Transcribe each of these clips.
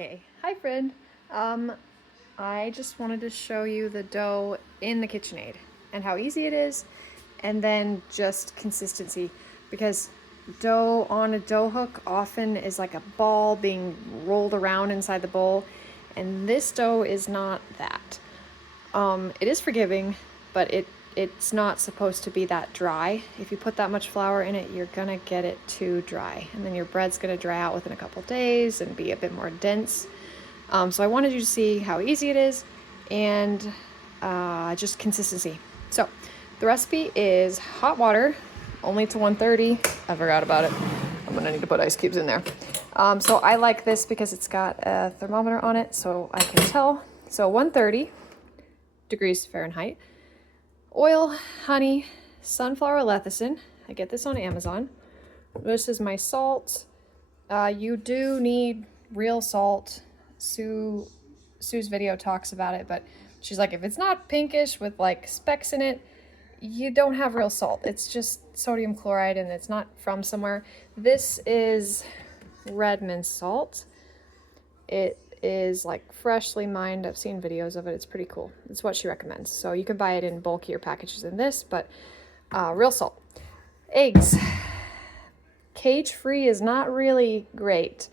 Okay, hi friend. I just wanted to show you the dough in the KitchenAid and how easy it is, and then just consistency, because dough on a dough hook often is like a ball being rolled around inside the bowl, and this dough is not that. It is forgiving, but it's not supposed to be that dry. If you put that much flour in it, you're gonna get it too dry, and then your bread's gonna dry out within a couple days and be a bit more dense. So I wanted you to see how easy it is and just consistency. So the recipe is hot water, only to 130. I forgot about it. I'm gonna need to put ice cubes in there. So I like this because it's got a thermometer on it, so I can tell. So 130 degrees Fahrenheit. Oil, honey, sunflower lecithin. I get this on Amazon. This is my salt. You do need real salt. Sue's video talks about it, but she's like, if it's not pinkish with like specks in it, you don't have real salt. It's just sodium chloride and it's not from somewhere. This is Reuben salt. It is like freshly mined. I've seen videos of it. It's pretty cool. It's what she recommends. So you can buy it in bulkier packages than this, but real salt. Eggs. Cage-free is not really great.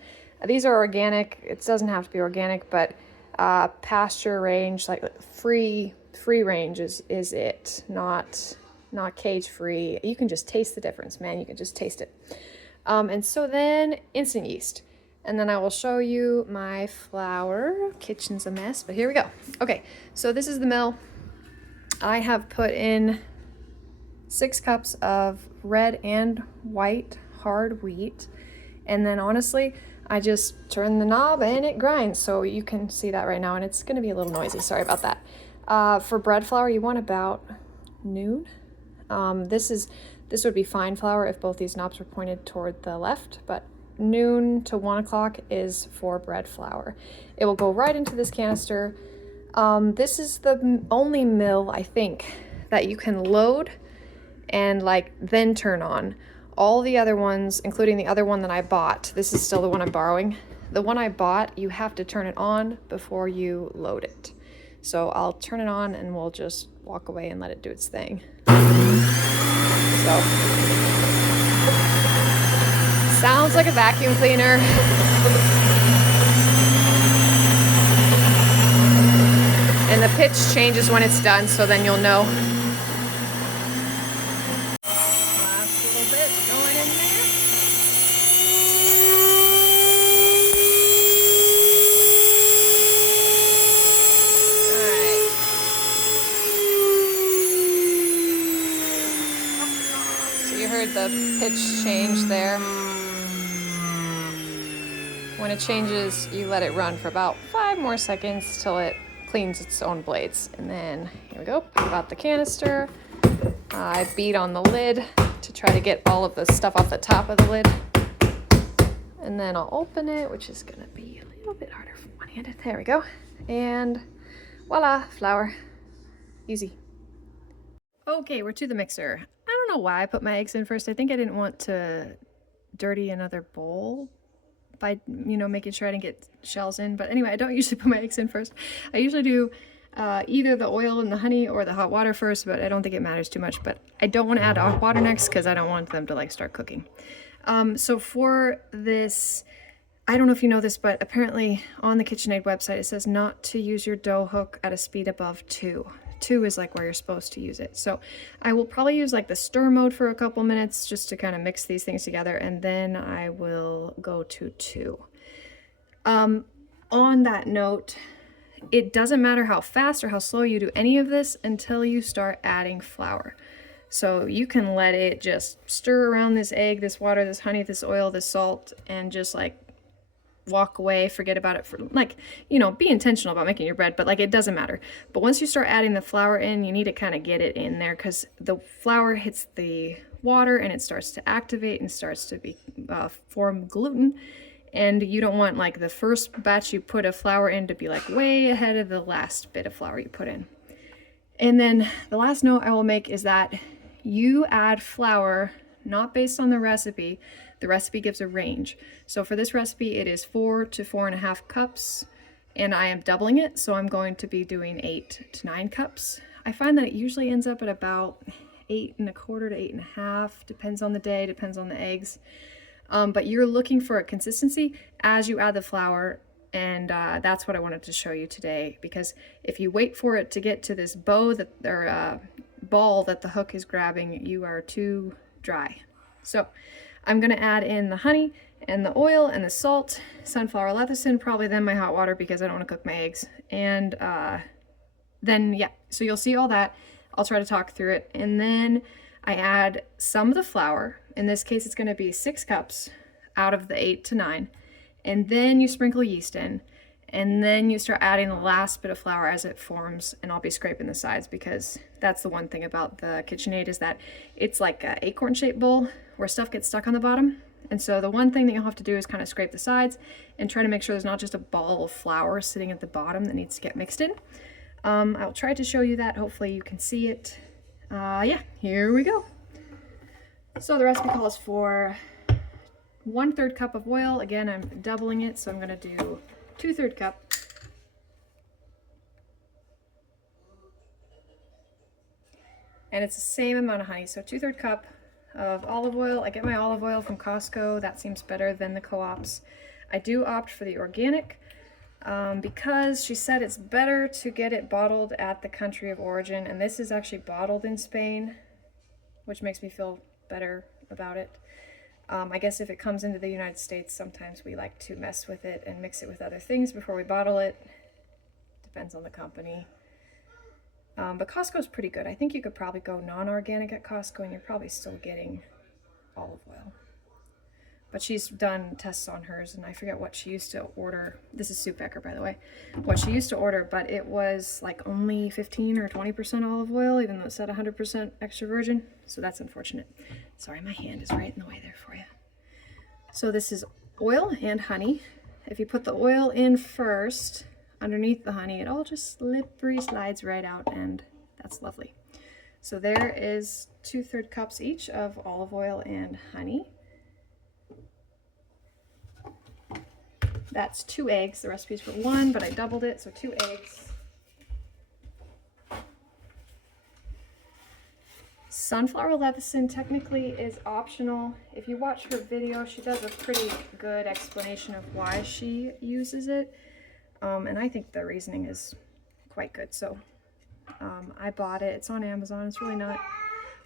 These are organic. It doesn't have to be organic, but pasture range, like free range is it, not cage-free. You can just taste the difference, man. You can just taste it. And so then instant yeast. And then I will show you my flour. Kitchen's a mess, but here we go. Okay, so this is the mill. I have put in 6 cups of red and white hard wheat. And then honestly, I just turn the knob and it grinds. So you can see that right now, and it's gonna be a little noisy. Sorry about that. For bread flour, you want about noon. This would be fine flour if both these knobs were pointed toward the left, but noon to 1 o'clock is for bread flour. It will go right into this canister. This is the only mill, I think, that you can load and like then turn on. All the other ones, including the other one that I bought, this is still the one I'm borrowing. The one I bought, you have to turn it on before you load it. So I'll turn it on and we'll just walk away and let it do its thing. So, sounds like a vacuum cleaner. And the pitch changes when it's done, so then you'll know. Last little bit going in there. Alright. So you heard the pitch change there. When it changes, you let it run for about 5 more seconds till it cleans its own blades. And then, here we go, pop out the canister. I beat on the lid to try to get all of the stuff off the top of the lid. And then I'll open it, which is gonna be a little bit harder for one-handed. There we go. And voila, flour. Easy. Okay, we're to the mixer. I don't know why I put my eggs in first. I think I didn't want to dirty another bowl by, making sure I didn't get shells in. But anyway, I don't usually put my eggs in first. I usually do either the oil and the honey or the hot water first, but I don't think it matters too much. But I don't want to add hot water next because I don't want them to like start cooking. So for this, I don't know if you know this, but apparently on the KitchenAid website, it says not to use your dough hook at a speed above 2. 2 is like where you're supposed to use it. So I will probably use like the stir mode for a couple minutes just to kind of mix these things together, and then I will go to 2. On that note, it doesn't matter how fast or how slow you do any of this until you start adding flour. So you can let it just stir around this egg, this water, this honey, this oil, this salt, and just like walk away, forget about it for like, be intentional about making your bread, but like it doesn't matter. But once you start adding the flour in, you need to kind of get it in there because the flour hits the water and it starts to activate and starts to be form gluten. And you don't want like the first batch you put of flour in to be like way ahead of the last bit of flour you put in. And then the last note I will make is that you add flour not based on the recipe, the recipe gives a range. So for this recipe, it is 4 to 4.5 cups, and I am doubling it, so I'm going to be doing 8 to 9 cups. I find that it usually ends up at about 8.25 to 8.5, depends on the day, depends on the eggs. But you're looking for a consistency as you add the flour, and that's what I wanted to show you today, because if you wait for it to get to this bow that, or ball that the hook is grabbing, you are too dry. So I'm gonna add in the honey and the oil and the salt, sunflower lecithin, probably then my hot water because I don't want to cook my eggs. And then, yeah, so you'll see all that. I'll try to talk through it. And then I add some of the flour. In this case, it's going to be 6 cups out of the 8 to 9. And then you sprinkle yeast in. And then you start adding the last bit of flour as it forms. And I'll be scraping the sides because that's the one thing about the KitchenAid is that it's like an acorn-shaped bowl where stuff gets stuck on the bottom. And so the one thing that you'll have to do is kind of scrape the sides and try to make sure there's not just a ball of flour sitting at the bottom that needs to get mixed in. I'll try to show you that. Hopefully you can see it. Yeah, here we go. So the recipe calls for 1/3 cup of oil. Again, I'm doubling it, so I'm going to do 2/3 cup. And it's the same amount of honey, so 2/3 cup of olive oil. I get my olive oil from Costco. That seems better than the co-ops. I do opt for the organic because she said it's better to get it bottled at the country of origin, and this is actually bottled in Spain, which makes me feel better about it. I guess if it comes into the United States, sometimes we like to mess with it and mix it with other things before we bottle it. Depends on the company. But Costco's pretty good. I think you could probably go non-organic at Costco and you're probably still getting olive oil. But she's done tests on hers, and I forget what she used to order. This is Soup Becker, by the way. What she used to order, but it was like only 15 or 20% olive oil, even though it said 100% extra virgin. So that's unfortunate. Sorry, my hand is right in the way there for you. So this is oil and honey. If you put the oil in first, underneath the honey, it all just slippery slides right out, and that's lovely. So there is 2/3 cups each of olive oil and honey. That's 2 eggs. The recipe's for 1, but I doubled it, so 2 eggs. Sunflower lecithin technically is optional. If you watch her video, she does a pretty good explanation of why she uses it. And I think the reasoning is quite good. So I bought it. It's on Amazon. It's really not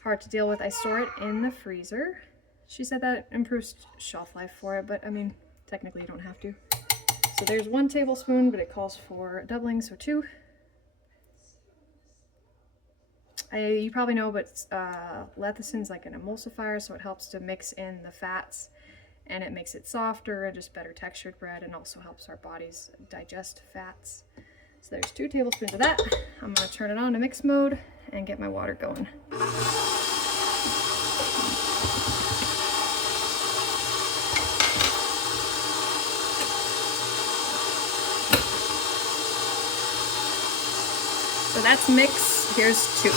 hard to deal with. I store it in the freezer. She said that improves shelf life for it, but I mean, technically you don't have to. So there's 1 tablespoon, but it calls for doubling, so 2. You probably know, but lecithin's like an emulsifier, so it helps to mix in the fats, and it makes it softer and just better textured bread, and also helps our bodies digest fats. So there's 2 tablespoons of that. I'm going to turn it on to mix mode and get my water going. So that's mix. Here's 2.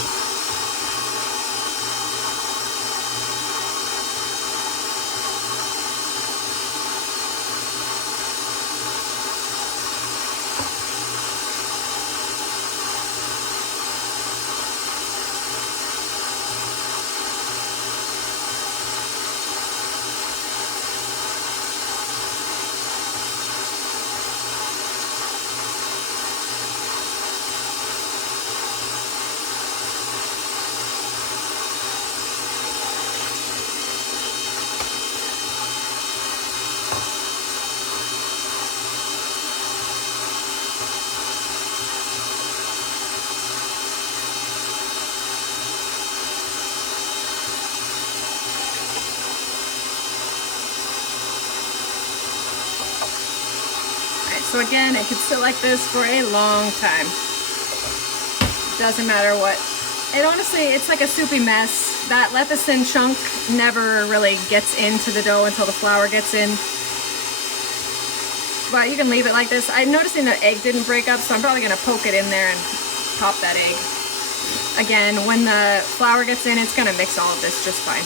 So again, it could sit like this for a long time. Doesn't matter what. It honestly, it's like a soupy mess. That lecithin chunk never really gets into the dough until the flour gets in. But you can leave it like this. I'm noticing the egg didn't break up, so I'm probably gonna poke it in there and pop that egg. Again, when the flour gets in, it's gonna mix all of this just fine.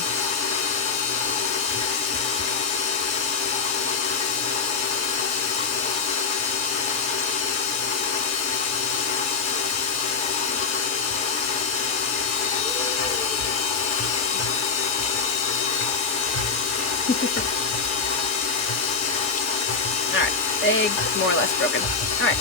Egg, more or less broken. All right.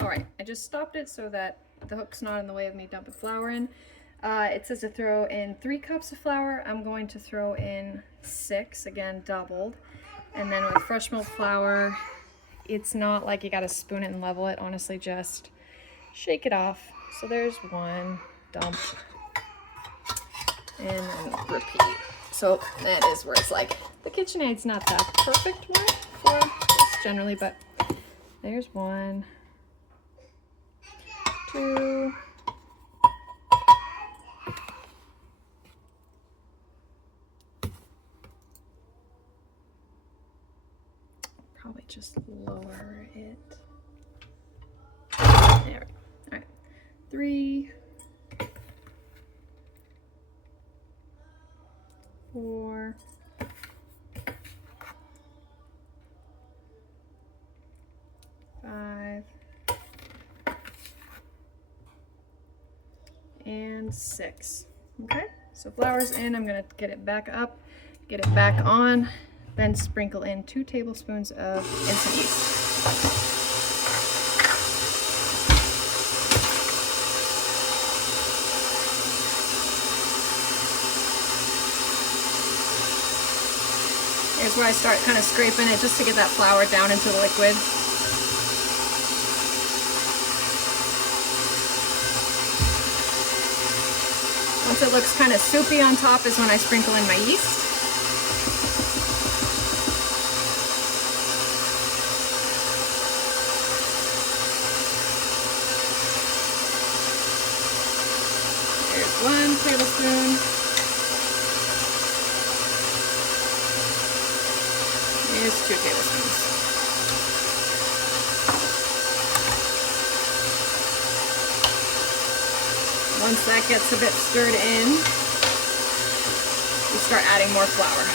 Alright, I just stopped it so that the hook's not in the way of me dumping flour in. It says to throw in 3 cups of flour. I'm going to throw in 6, again doubled. And then with fresh milk flour, it's not like you gotta spoon it and level it. Honestly, just shake it off. So there's 1, dump, and then repeat. So that is where it's like, the KitchenAid's not the perfect one for this generally, but there's 1, 2, probably just lower it. There we go. All right, 3, 4, 5, and 6. Okay, so flour's in. I'm gonna get it back up, get it back on, then sprinkle in 2 tablespoons of instant yeast. Here's where I start kind of scraping it just to get that flour down into the liquid. Once it looks kind of soupy on top is when I sprinkle in my yeast. There's 1 tablespoon. Here's 2 tablespoons. Once that gets a bit stirred in, we start adding more flour.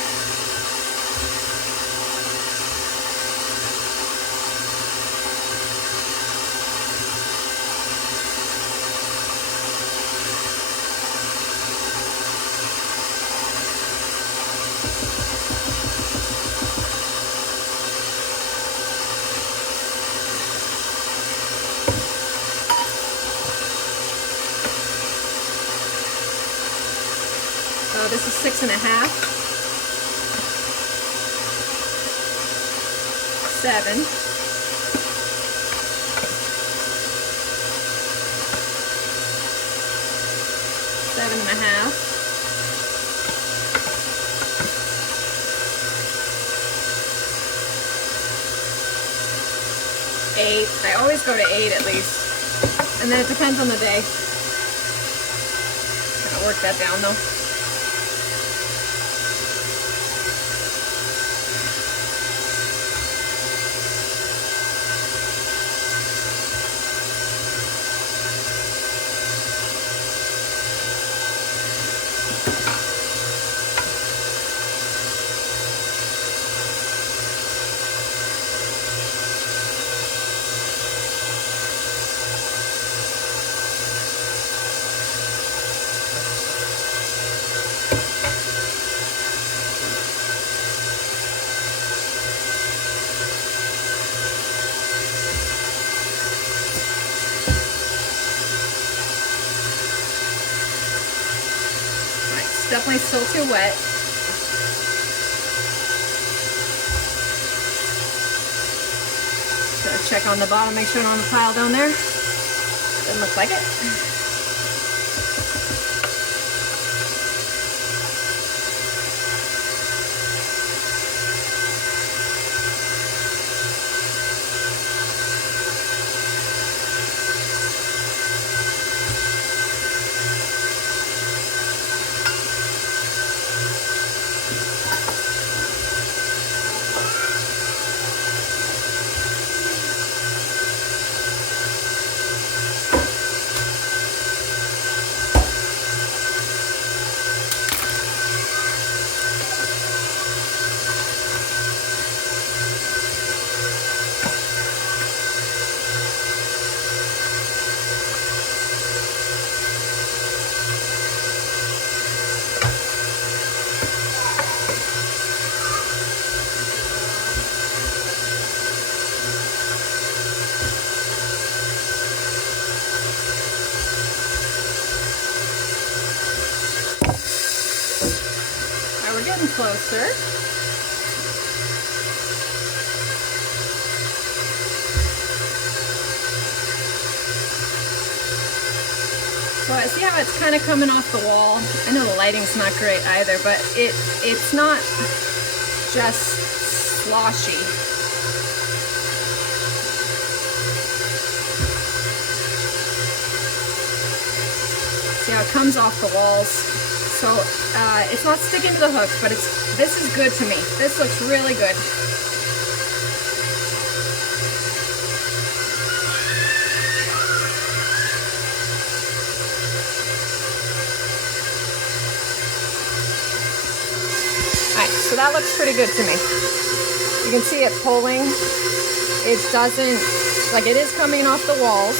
This is 6 1/2, 7, 7 1/2, 8. I always go to 8 at least, and then it depends on the day. I'm gonna work that down though. Definitely still too wet. Gonna check on the bottom, make sure it's on the pile down there. Doesn't look like it. getting closer. So I see how it's kind of coming off the wall. I know the lighting's not great either, but it's not just sloshy. See how it comes off the walls. So it's not sticking to the hooks, but this is good to me. This looks really good. So that looks pretty good to me. You can see it pulling. It doesn't, like, it is coming off the walls.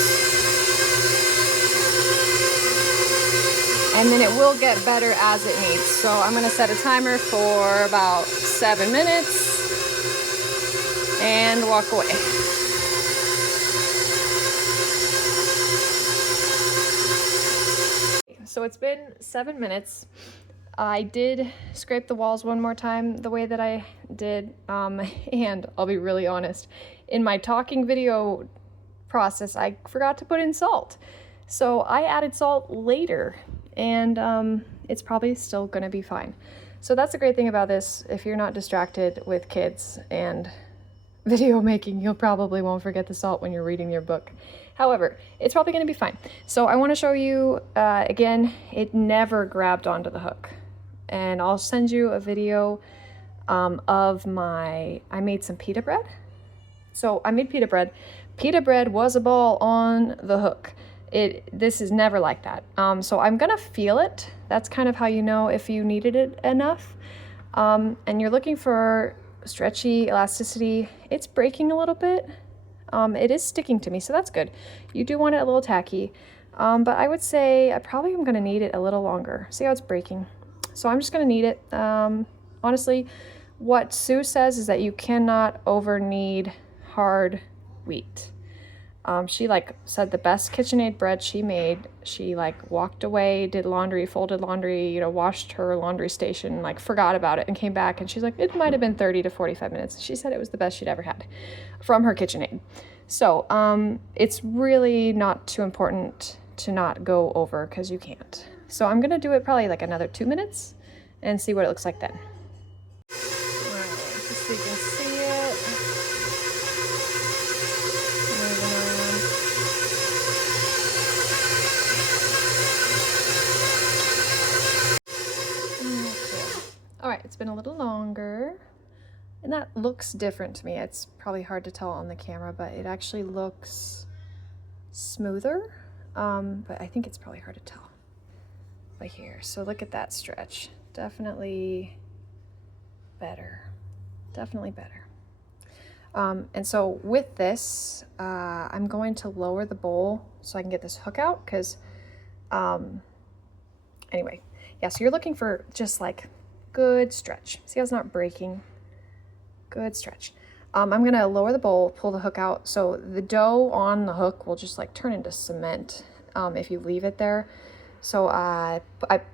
And then it will get better as it needs. So I'm gonna set a timer for about 7 minutes and walk away. So it's been 7 minutes. I did scrape the walls one more time the way that I did, and I'll be really honest, in my talking video process, I forgot to put in salt. So I added salt later, and it's probably still gonna be fine. So that's the great thing about this. If you're not distracted with kids and video making, you'll probably won't forget the salt when you're reading your book. However, it's probably gonna be fine. So I wanna show you, again, it never grabbed onto the hook. And I'll send you a video of I made some pita bread. So I made pita bread. Pita bread was a ball on the hook. This is never like that. So I'm gonna feel it. That's kind of how you know if you needed it enough. And you're looking for stretchy elasticity. It's breaking a little bit. It is sticking to me, so that's good. You do want it a little tacky. But I would say I probably am gonna need it a little longer. See how it's breaking? So I'm just gonna knead it. Honestly, what Sue says is that you cannot over knead hard wheat. She said the best KitchenAid bread she made, she walked away, did laundry, folded laundry, washed her laundry station, forgot about it and came back and she's like, it might have been 30 to 45 minutes. She said it was the best she'd ever had from her KitchenAid. So it's really not too important to not go over because you can't. So I'm gonna do it probably another 2 minutes and see what it looks like then. All right, just so you can see it. Moving around. Okay. All right, it's been a little longer. And that looks different to me. It's probably hard to tell on the camera, but it actually looks smoother. But I think it's probably hard to tell by here. So look at that stretch. Definitely better. Definitely better. And so with this, I'm going to lower the bowl so I can get this hook out because, anyway, yeah, so you're looking for just good stretch. See how it's not breaking? Good stretch. I'm gonna lower the bowl, pull the hook out, so the dough on the hook will just turn into cement if you leave it there. So I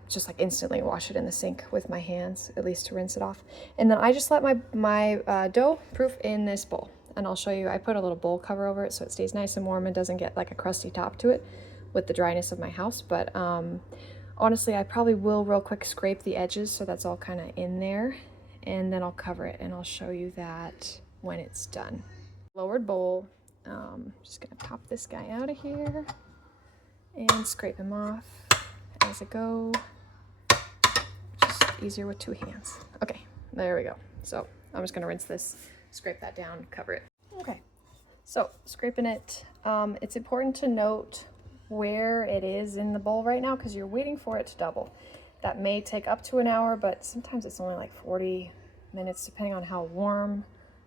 just instantly wash it in the sink with my hands, at least to rinse it off. And then I just let my dough proof in this bowl. And I'll show you, I put a little bowl cover over it so it stays nice and warm and doesn't get a crusty top to it with the dryness of my house. But honestly, I probably will real quick scrape the edges so that's all kind of in there. And then I'll cover it and I'll show you that when it's done. Lowered bowl, just gonna pop this guy out of here and scrape him off as I go. Just easier with 2 hands. Okay, there we go. So I'm just gonna rinse this, scrape that down, cover it. Okay, so scraping it. It's important to note where it is in the bowl right now because you're waiting for it to double. That may take up to an hour, but sometimes it's only 40 minutes depending on how warm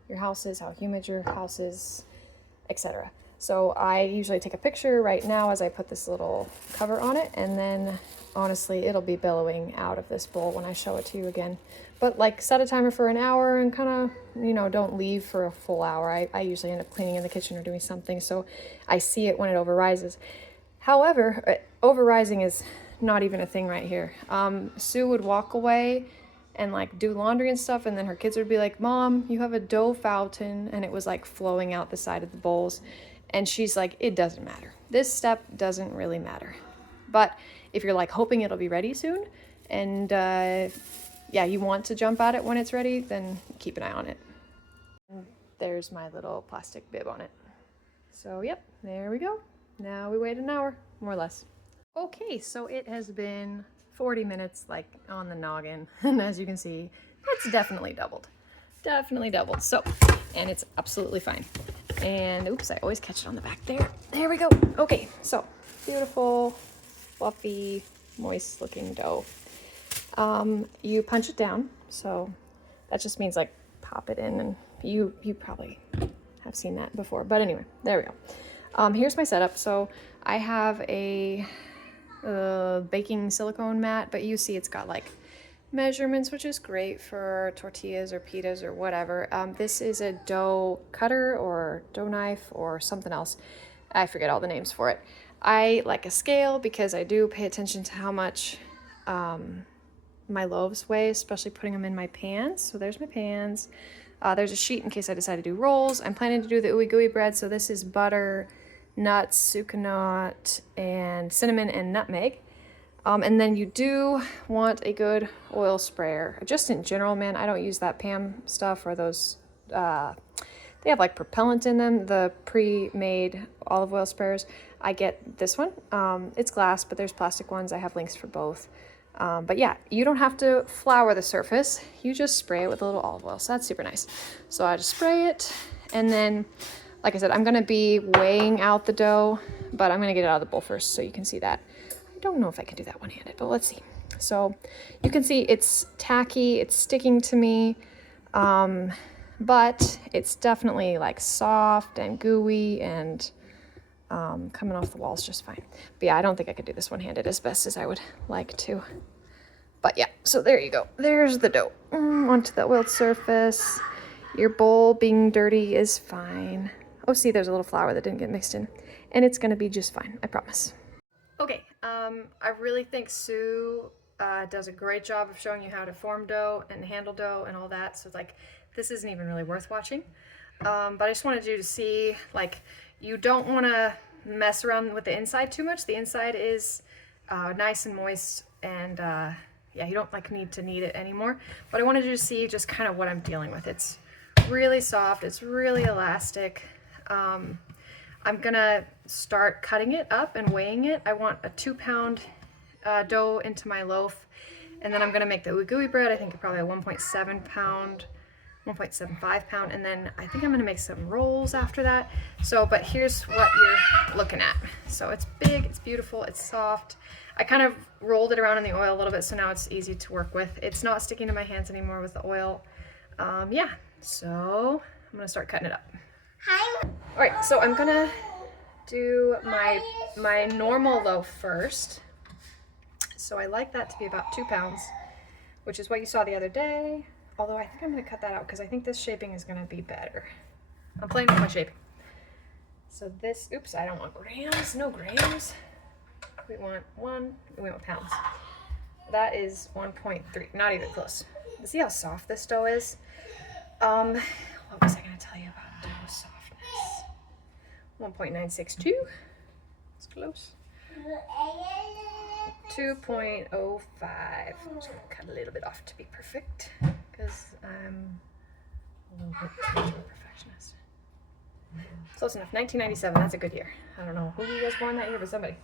your house is, how humid your house is, etc. So I usually take a picture right now as I put this little cover on it, and then honestly it'll be billowing out of this bowl when I show it to you again. But set a timer for an hour and kind of, don't leave for a full hour. I usually end up cleaning in the kitchen or doing something, so I see it when it overrises. However, overrising is not even a thing right here. Sue would walk away and like do laundry and stuff, and then her kids would be like, Mom, you have a dough fountain, and it was like flowing out the side of the bowls. And she's like, it doesn't matter. This step doesn't really matter. But if you're like hoping it'll be ready soon, and yeah, you want to jump at it when it's ready, then keep an eye on it. And there's my little plastic bib on it. So yep, there we go. Now we wait an hour, more or less. Okay, so it has been 40 minutes, like on the noggin, and as you can see, it's definitely doubled. Definitely doubled. So, and it's absolutely fine. And oops, I always catch it on the back there. There we go. Okay, so beautiful, fluffy, moist looking dough. You punch it down, so that just means like pop it in, and you probably have seen that before, but anyway, there we go. Here's my setup. So I have a baking silicone mat, but you see it's got like measurements, which is great for tortillas or pitas or whatever. This is a dough cutter or dough knife or something else. I forget all the names for it. I like a scale because I do pay attention to how much my loaves weigh, especially putting them in my pans. So there's my pans. There's a sheet in case I decide to do rolls. I'm planning to do the ooey gooey bread, so this is butter, nuts, sucanat, and cinnamon and nutmeg. And then you do want a good oil sprayer. Just in general, man, I don't use that Pam stuff or those, they have like propellant in them, the pre-made olive oil sprayers. I get this one. It's glass, but there's plastic ones. I have links for both. But yeah, you don't have to flour the surface. You just spray it with a little olive oil. So that's super nice. So I just spray it. And then, like I said, I'm going to be weighing out the dough, but I'm going to get it out of the bowl first so you can see that. I don't know if I can do that one-handed, but let's see. So you can see it's tacky, it's sticking to me, but it's definitely like soft and gooey and coming off the walls just fine. But yeah, I don't think I could do this one-handed as best as I would like to. But yeah, so there you go. There's the dough onto the oiled surface. Your bowl being dirty is fine. Oh, see, there's a little flour that didn't get mixed in, and it's gonna be just fine, I promise. Okay, I really think Sue does a great job of showing you how to form dough and handle dough and all that. So like, this isn't even really worth watching. But I just wanted you to see, like, you don't want to mess around with the inside too much. The inside is nice and moist, and yeah, you don't like need to knead it anymore. But I wanted you to see just kind of what I'm dealing with. It's really soft. It's really elastic. I'm gonna start cutting it up and weighing it. I want a 2-pound dough into my loaf, and then I'm gonna make the ooey gooey bread. I think probably a 1.7 pound, 1.75 pound, and then I think I'm gonna make some rolls after that. So, but here's what you're looking at. So it's big, it's beautiful, it's soft. I kind of rolled it around in the oil a little bit, so now it's easy to work with. It's not sticking to my hands anymore with the oil. Yeah, so I'm gonna start cutting it up. All right, so I'm gonna do my normal loaf first. So I like that to be about 2 pounds, which is what you saw the other day. Although I think I'm gonna cut that out because I think this shaping is gonna be better. I'm playing with my shaping. So this, oops, I don't want grams, no grams. We want pounds. That is 1.3, not even close. But see how soft this dough is? What was I gonna tell you about dough softness? 1.962, it's close. 2.05, I'm just gonna cut a little bit off to be perfect, because I'm a little bit too much of a perfectionist. Close enough, 1997, that's a good year. I don't know who was born that year, but somebody.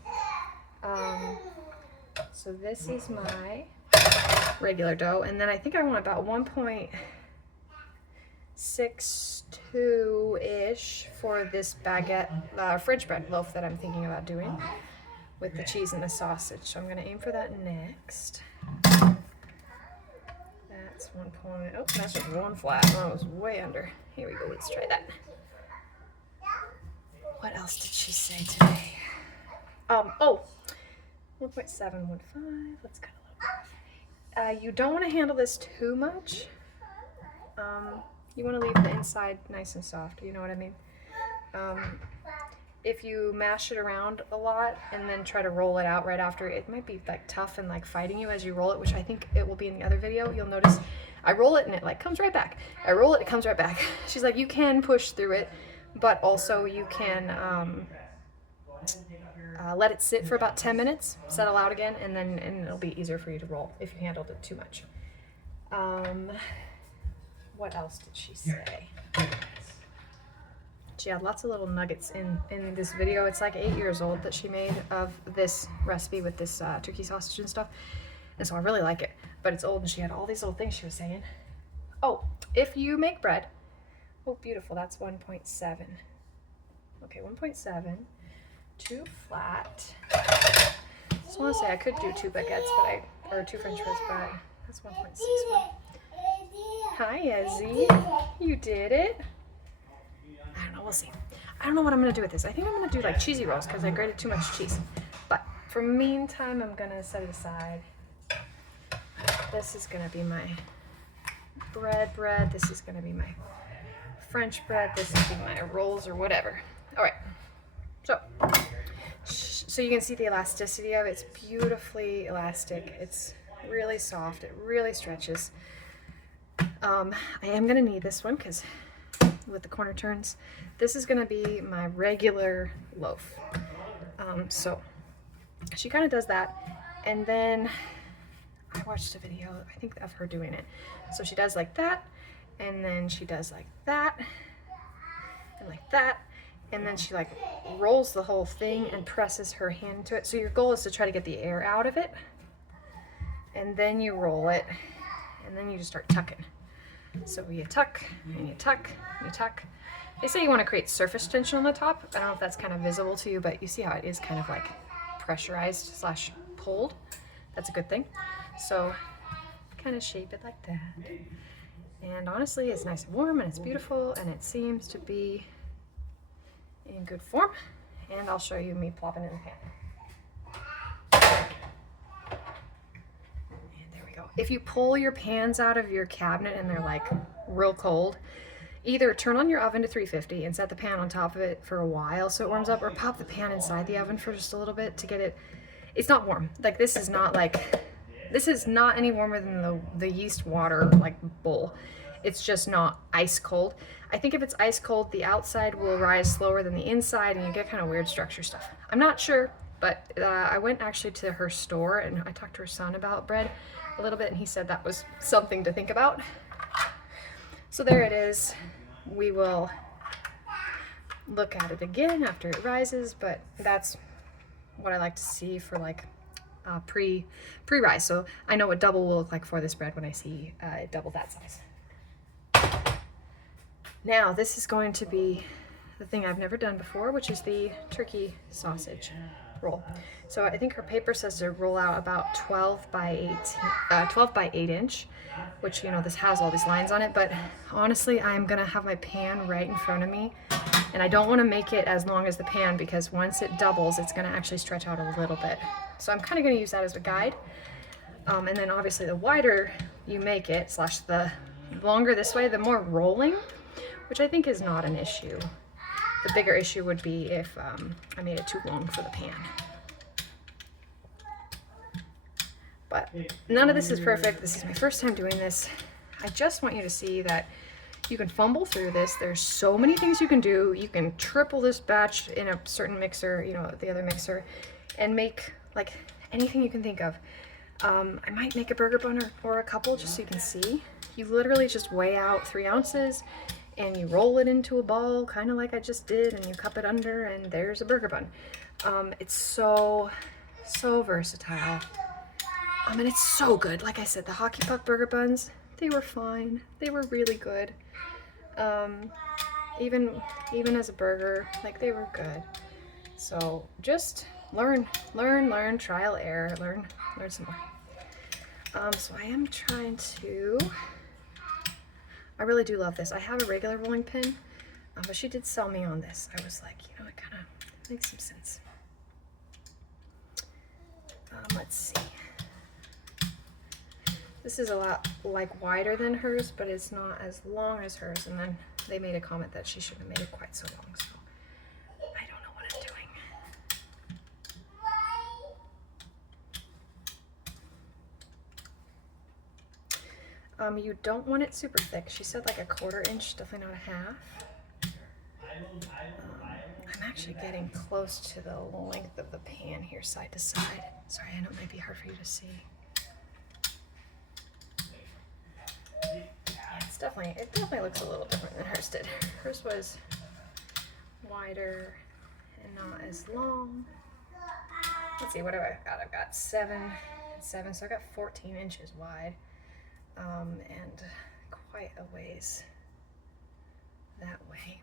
So this is my regular dough, and then I think I want about 1.62-ish for this baguette, French bread loaf that I'm thinking about doing with the cheese and the sausage. So I'm gonna aim for that next. That's 1 point, oh, that's just one flat. Oh, it was way under. Here we go, let's try that. What else did she say today? Oh, 1.715, let's cut a little bit off. You don't want to handle this too much. You want to leave the inside nice and soft, you know what I mean? if you mash it around a lot and then try to roll it out right after, it might be like tough and like fighting you as you roll it, which I think it will be in the other video. You'll notice I roll it and it like comes right back. I roll it, it comes right back. She's like, you can push through it, but also you can let it sit for about 10 minutes, settle out again, and it'll be easier for you to roll if you handled it too much. What else did she say? She had lots of little nuggets in this video. It's like 8 years old that she made of this recipe with this turkey sausage and stuff. And so I really like it, but it's old and she had all these little things she was saying. Oh, if you make bread, oh beautiful, that's 1.7. Okay, 1.7, 2 flat. I just want to say I could do 2 baguettes, or 2 French fries, but that's 1.61. Hi, Ezzy, you did it. I don't know, we'll see. I don't know what I'm gonna do with this. I think I'm gonna do like cheesy rolls because I grated too much cheese. But for meantime, I'm gonna set it aside. This is gonna be my bread. This is gonna be my French bread. This is gonna be my rolls or whatever. All right, so you can see the elasticity of it. It's beautifully elastic. It's really soft. It really stretches. I am gonna need this one because with the corner turns, this is gonna be my regular loaf. So she kind of does that, and then I watched a video, I think, of her doing it. So she does like that, and then she does like that, and like that, and then she like rolls the whole thing and presses her hand into it. So your goal is to try to get the air out of it, and then you roll it, and then you just start tucking. So you tuck, and you tuck, and you tuck. They say you want to create surface tension on the top. I don't know if that's kind of visible to you, but you see how it is kind of like pressurized slash pulled. That's a good thing. So kind of shape it like that. And honestly, it's nice and warm, and it's beautiful, and it seems to be in good form. And I'll show you me plopping it in the pan. If you pull your pans out of your cabinet and they're like real cold, either turn on your oven to 350 and set the pan on top of it for a while so it warms up, or pop the pan inside the oven for just a little bit to get it. It's not warm. Like this is not any warmer than the yeast water like bowl. It's just not ice cold. I think if it's ice cold, the outside will rise slower than the inside and you get kind of weird structure stuff. I'm not sure, but I went actually to her store and I talked to her son about bread a little bit, and he said that was something to think about. So there it is. We will look at it again after it rises, but that's what I like to see for like pre-rise. So I know what double will look like for this bread when I see it double that size. Now this is going to be the thing I've never done before, which is the turkey sausage roll. So I think her paper says to roll out about 12 by 8 inch, which, you know, this has all these lines on it, but honestly, I'm gonna have my pan right in front of me, and I don't wanna make it as long as the pan because once it doubles, it's gonna actually stretch out a little bit. So I'm kinda gonna use that as a guide. And then obviously the wider you make it, slash the longer this way, the more rolling, which I think is not an issue. The bigger issue would be if I made it too long for the pan. But none of this is perfect. This is my first time doing this. I just want you to see that you can fumble through this. There's so many things you can do. You can triple this batch in a certain mixer, you know, the other mixer, and make like anything you can think of. I might make a burger bun or a couple just so you can see. You literally just weigh out 3 ounces and you roll it into a ball, kind of like I just did, and you cup it under, and there's a burger bun. It's so versatile. And it's so good. Like I said, the hockey puck burger buns, they were fine. They were really good. Even as a burger, like they were good. So just learn, trial, error, learn some more. So I am trying to, I really do love this. I have a regular rolling pin, but she did sell me on this. I was like, you know, it kind of makes some sense. Let's see. This is a lot like wider than hers, but it's not as long as hers. And then they made a comment that she shouldn't have made it quite so long. So I don't know what it You don't want it super thick. She said like a 1/4 inch, definitely not a half. I'm actually getting close to the length of the pan here, side to side. Sorry, I know it might be hard for you to see. Yeah, it definitely looks a little different than hers did. Hers was wider and not as long. Let's see, what have I got? I've got 7 and 7, so I got 14 inches wide, and quite a ways that way.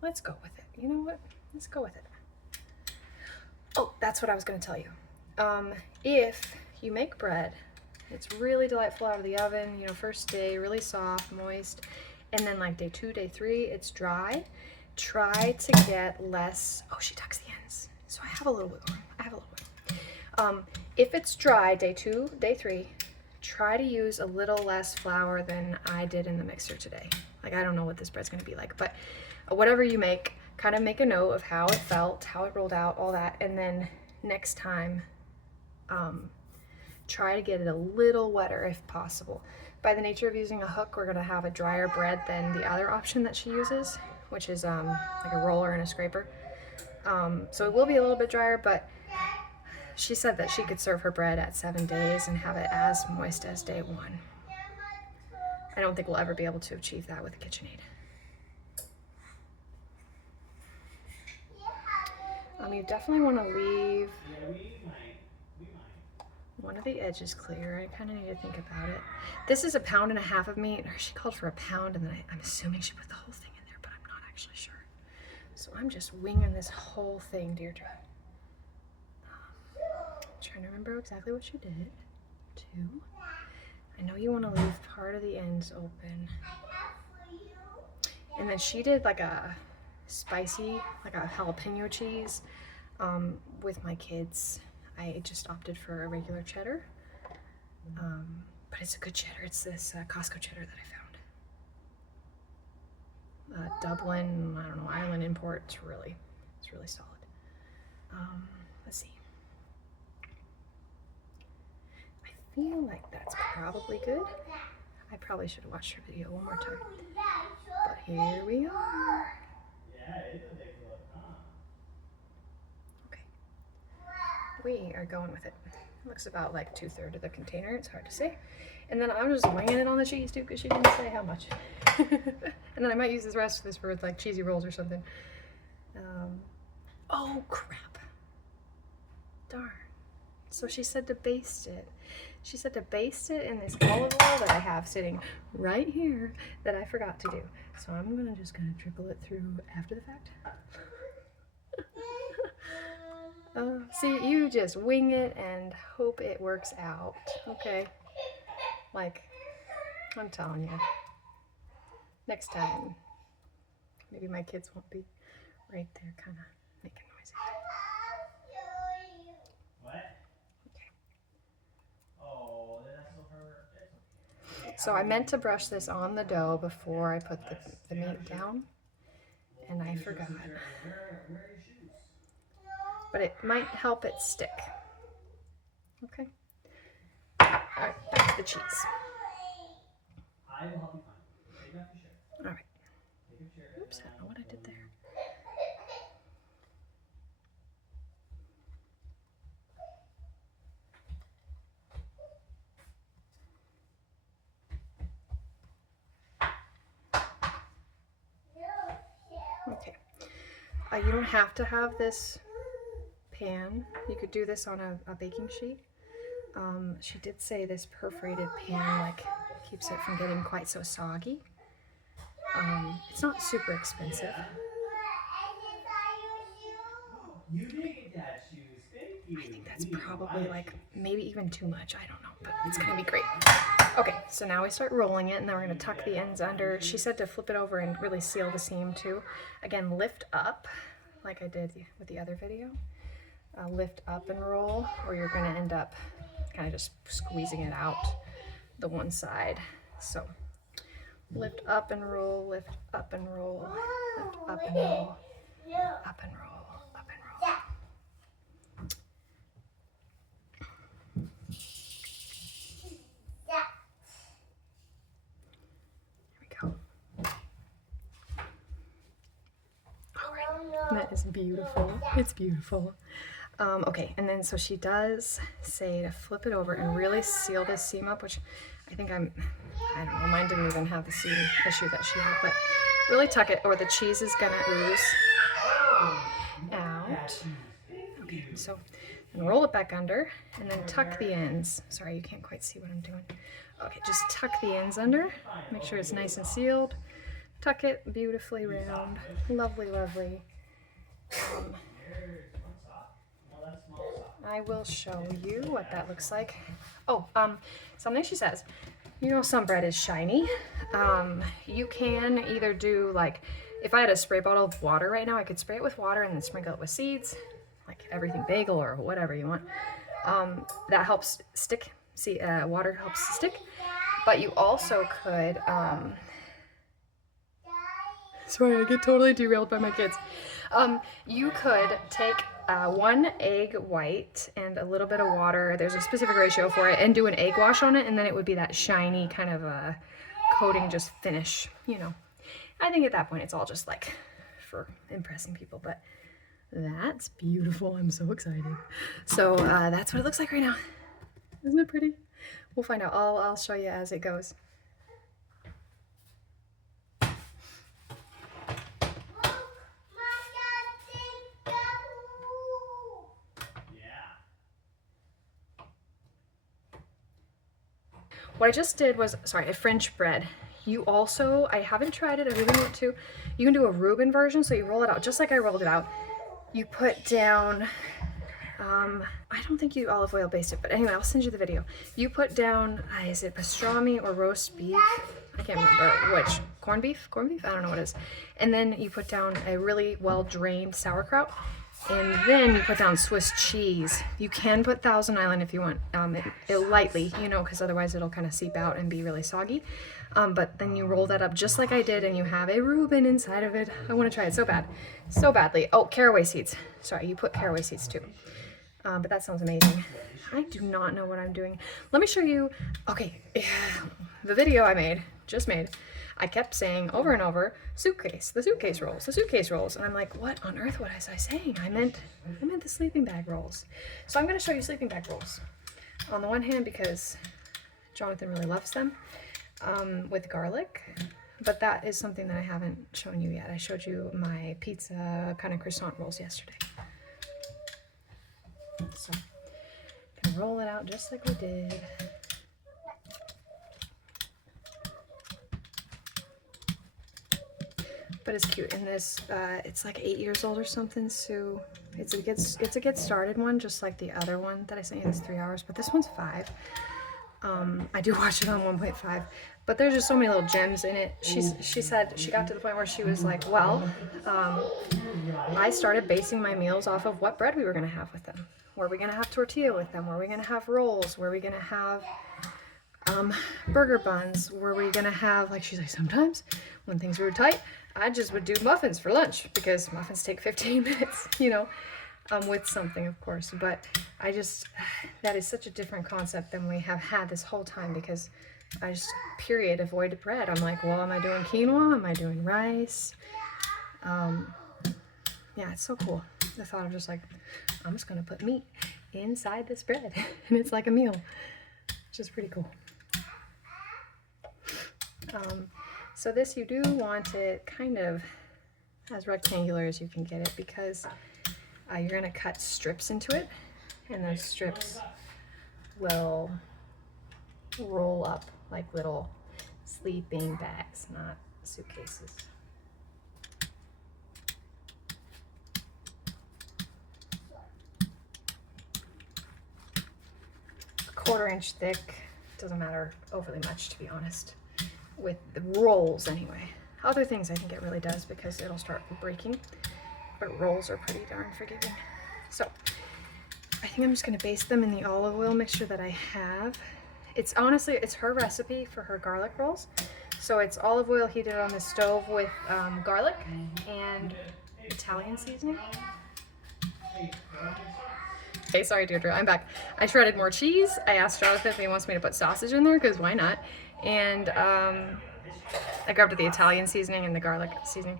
Let's go with it. You know what? Let's go with it. Oh, that's what I was going to tell you. If you make bread, it's really delightful out of the oven, you know, first day, really soft, moist, and then like day 2, day 3, it's dry. Try to get less, oh, she tucks the ends. So I have a little wiggle room. I have a little wiggle. If it's dry, day 2, day 3, try to use a little less flour than I did in the mixer today. Like, I don't know what this bread's gonna be like, but whatever you make, kind of make a note of how it felt, how it rolled out, all that, and then next time, try to get it a little wetter if possible. By the nature of using a hook, we're gonna have a drier bread than the other option that she uses, which is like a roller and a scraper. So it will be a little bit drier, but she said that she could serve her bread at 7 days and have it as moist as day 1. I don't think we'll ever be able to achieve that with a KitchenAid. You definitely want to leave one of the edges clear. I kind of need to think about it. This is 1.5 pounds of meat. She called for 1 pound, and then I'm assuming she put the whole thing in there, but I'm not actually sure. So I'm just winging this whole thing, Deirdre. Trying to remember exactly what she did. 2. I know you want to leave part of the ends open. And then she did like a spicy, like a jalapeno cheese with my kids. I just opted for a regular cheddar, but it's a good cheddar. It's this Costco cheddar that I found. Dublin, I don't know, Ireland import. It's really solid. Let's see. I feel like that's probably good. I probably should have watched her video one more time. But here we are. Okay. We are going with it. It looks about like 2/3 of the container. It's hard to say. And then I'm just winging it on the cheese too, because she didn't say how much. And then I might use this rest of this for like cheesy rolls or something. Oh crap. Darn. So she said to baste it. She said to baste it in this olive oil that I have sitting right here that I forgot to do. So I'm just gonna trickle it through after the fact. See, you just wing it and hope it works out, okay? Like, I'm telling you. Next time, maybe my kids won't be right there kind of making noises. What? Okay. Oh, that's so hurt. So I meant to brush this on the dough before I put the meat down, and I forgot. But it might help it stick. Okay. Alright, back to the cheese. Alright. Oops, I don't know what I did there. Okay. You don't have to have this pan. You could do this on a baking sheet. She did say this perforated pan like keeps it from getting quite so soggy. It's not super expensive. I think that's probably like maybe even too much. I don't know, but it's gonna be great. Okay, so now we start rolling it, and then we're gonna tuck the ends under. She said to flip it over and really seal the seam too. Again, lift up like I did with the other video. Lift up and roll, or you're gonna end up kind of just squeezing it out the one side. So lift up and roll, lift up and roll, lift up and roll, up and roll, up and roll. is beautiful. It's beautiful. Okay, and then so she does say to flip it over and really seal this seam up, which I think I don't know, mine didn't even have the seam issue that she had, but really tuck it or the cheese is gonna ooze out. Okay, so and roll it back under and then tuck the ends. Sorry, you can't quite see what I'm doing. Okay, just tuck the ends under, make sure it's nice and sealed. Tuck it beautifully round. Lovely, lovely. I will show you what that looks like. Oh, something she says, you know some bread is shiny. You can either do like, if I had a spray bottle of water right now, I could spray it with water and then sprinkle it with seeds, like everything bagel or whatever you want. That helps stick. See, water helps stick. But you also could, sorry, I get totally derailed by my kids. You could take 1 egg white and a little bit of water. There's a specific ratio for it, and do an egg wash on it, and then it would be that shiny kind of coating, just finish, you know. I think at that point it's all just like for impressing people, but that's beautiful. I'm so excited. So that's what it looks like right now. Isn't it pretty? We'll find out. I'll show you as it goes. What I just did was, sorry, a French bread. You also, I haven't tried it, I really want to. You can do a Reuben version, so you roll it out just like I rolled it out. You put down, I don't think you olive oil based it, but anyway, I'll send you the video. You put down, is it pastrami or roast beef? I can't remember which. Corned beef? Corned beef? I don't know what it is. And then you put down a really well drained sauerkraut. And then you put down Swiss cheese. You can put Thousand Island if you want, it lightly, you know, because otherwise it'll kind of seep out and be really soggy. But then you roll that up just like I did, and you have a Reuben inside of it. I want to try it so bad, so badly. Oh, caraway seeds. Sorry, you put caraway seeds too. But that sounds amazing. I do not know what I'm doing. Let me show you. Okay, the video I just made. I kept saying over and over, suitcase, the suitcase rolls, the suitcase rolls. And I'm like, what on earth was I saying? I meant the sleeping bag rolls. So I'm going to show you sleeping bag rolls. On the one hand, because Jonathan really loves them, with garlic. But that is something that I haven't shown you yet. I showed you my pizza kind of croissant rolls yesterday. So, gonna roll it out just like we did. But it's cute. And this, it's like 8 years old or something, so it's a get started one, just like the other one that I sent you. That's 3 hours, but this one's 5. I do watch it on 1.5, but there's just so many little gems in it. She said she got to the point where she was like, well, I started basing my meals off of what bread we were gonna have with them. Were we gonna have tortilla with them? Were we gonna have rolls? Were we gonna have burger buns? Were we gonna have, like, she's like, sometimes when things were tight, I just would do muffins for lunch, because muffins take 15 minutes, you know, with something, of course. But I just, that is such a different concept than we have had this whole time, because I just, period, avoided bread. I'm like, well, am I doing quinoa? Am I doing rice? Yeah, it's so cool. The thought of just like, I'm just gonna put meat inside this bread, and it's like a meal, which is pretty cool. So this, you do want it kind of as rectangular as you can get it, because you're going to cut strips into it, and those strips will roll up like little sleeping bags, not suitcases. A 1/4 inch thick, doesn't matter overly much, to be honest. With the rolls anyway. Other things I think it really does, because it'll start breaking, but rolls are pretty darn forgiving. So I think I'm just going to baste them in the olive oil mixture that I have. It's honestly, it's her recipe for her garlic rolls. So it's olive oil heated on the stove with garlic and Italian seasoning. Okay, sorry Deirdre, I'm back. I shredded more cheese. I asked Jonathan if he wants me to put sausage in there, because why not? And I grabbed the Italian seasoning and the garlic seasoning,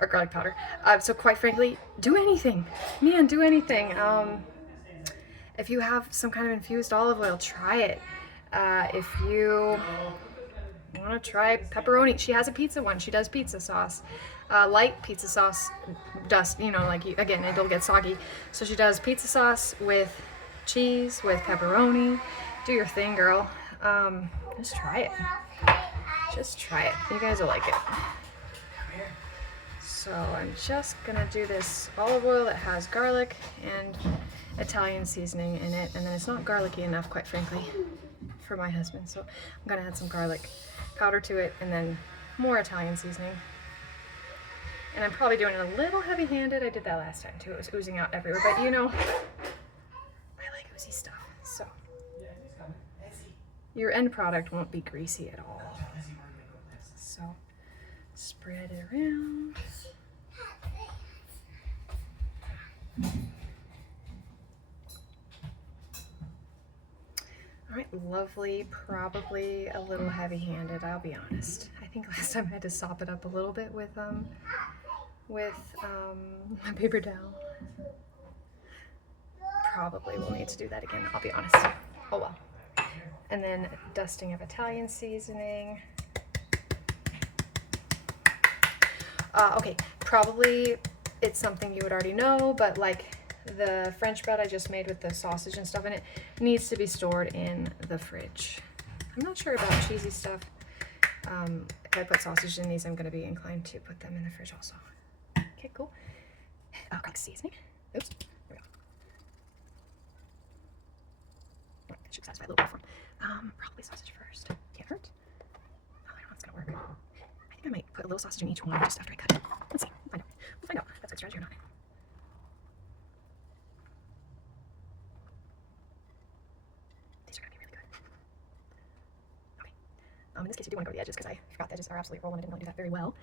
or garlic powder. So quite frankly, do anything, man, do anything. If you have some kind of infused olive oil, try it. If you want to try pepperoni, she has a pizza one. She does pizza sauce, light pizza sauce, dust. You know, like again, it'll get soggy. So she does pizza sauce with cheese, with pepperoni. Do your thing, girl. Just try it. Just try it. You guys will like it. So I'm just gonna do this olive oil that has garlic and Italian seasoning in it, and then it's not garlicky enough, quite frankly, for my husband. So I'm gonna add some garlic powder to it, and then more Italian seasoning. And I'm probably doing it a little heavy-handed. I did that last time too. It was oozing out everywhere, but you know, I like oozy stuff. So your end product won't be greasy at all. So spread it around. All right, lovely, probably a little heavy-handed, I'll be honest. I think last time I had to sop it up a little bit with a paper towel. Probably will need to do that again, I'll be honest. Oh well. And then dusting of Italian seasoning. Okay, probably it's something you would already know, but like the French bread I just made with the sausage and stuff in it needs to be stored in the fridge. I'm not sure about cheesy stuff. If I put sausage in these, I'm going to be inclined to put them in the fridge also. Okay, cool. Okay, seasoning. Oops, there we go. That should satisfy a little bit from. Probably sausage first. Can't hurt. Oh, I don't know if it's going to work. I think I might put a little sausage in each one just after I cut it. Let's see. We'll find out. We'll find out if that's a good strategy or not. These are going to be really good. Okay. In this case, you do want to go to the edges because I forgot the edges are absolutely raw and I didn't really do that very well.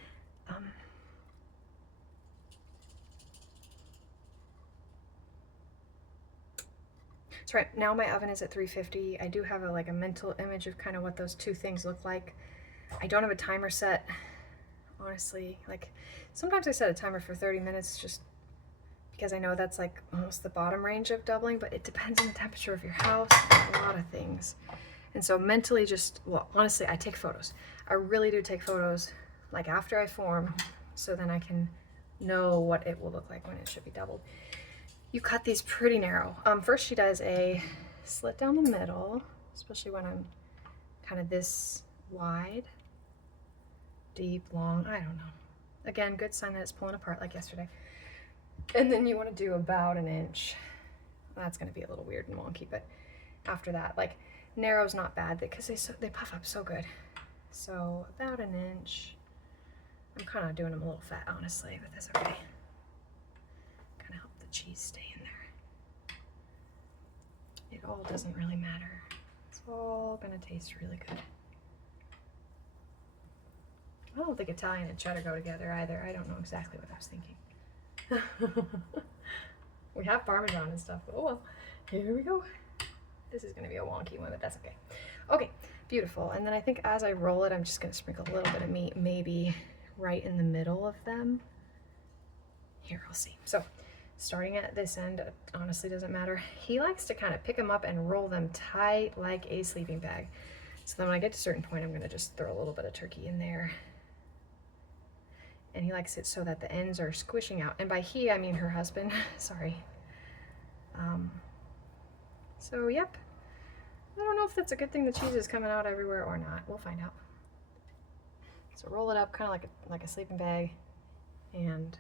So right now my oven is at 350. I do have like a mental image of kind of what those two things look like. I don't have a timer set, honestly. Like sometimes I set a timer for 30 minutes just because I know that's like almost the bottom range of doubling, but it depends on the temperature of your house and a lot of things. And so mentally just, well, honestly, I take photos. I really do take photos like after I form, so then I can know what it will look like when it should be doubled. You cut these pretty narrow. First she does a slit down the middle, especially when I'm kind of this wide, deep, long, I don't know. Again, good sign that it's pulling apart like yesterday. And then you want to do about an inch. That's going to be a little weird and wonky, but after that, like narrow's not bad because they puff up so good. So about an inch. I'm kind of doing them a little fat, honestly, but that's okay. Kind of help the cheese stay in there. It all doesn't really matter. It's all gonna taste really good. I don't think Italian and cheddar go together either. I don't know exactly what I was thinking. We have Parmesan and stuff. Oh well, here we go. This is gonna be a wonky one, but that's okay. Okay, beautiful. And then I think as I roll it, I'm just gonna sprinkle a little bit of meat, maybe right in the middle of them. Here, I'll see. So starting at this end, honestly doesn't matter. He likes to kind of pick them up and roll them tight like a sleeping bag. So then when I get to a certain point, I'm gonna just throw a little bit of turkey in there. And he likes it so that the ends are squishing out. And by he, I mean her husband, sorry. So yep, I don't know if that's a good thing the cheese is coming out everywhere or not. We'll find out. So roll it up kind of like a sleeping bag, and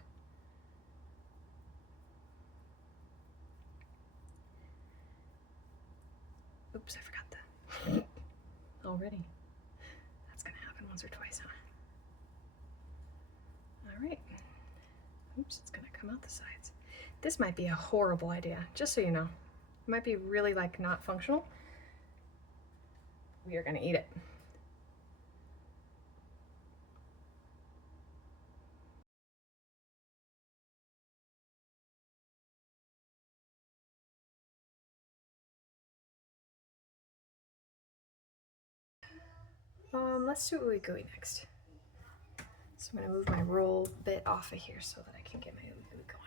oops, I forgot that already. That's gonna happen once or twice, huh? All right. Oops, it's gonna come out the sides. This might be a horrible idea, just so you know. It might be really like not functional. We are gonna eat it. Let's do ooey gooey next. So I'm gonna move my roll bit off of here so that I can get my ooey gooey going.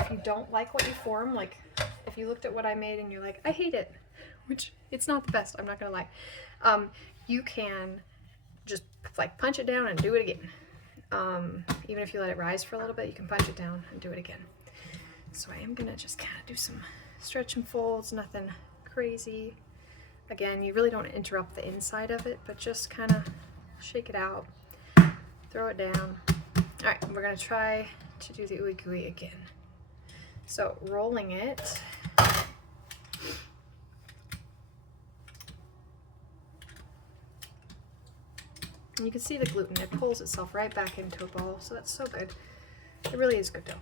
If you don't like what you form, like if you looked at what I made and you're like, I hate it, which it's not the best, I'm not gonna lie, you can just like punch it down and do it again. Even if you let it rise for a little bit, you can punch it down and do it again. So I am gonna just kind of do some stretch and folds, nothing crazy. Again, you really don't interrupt the inside of it, but just kind of shake it out, throw it down. All right, we're gonna try to do the ooey gooey again. So rolling it, and you can see the gluten, it pulls itself right back into a ball, so that's so good. It really is good dough.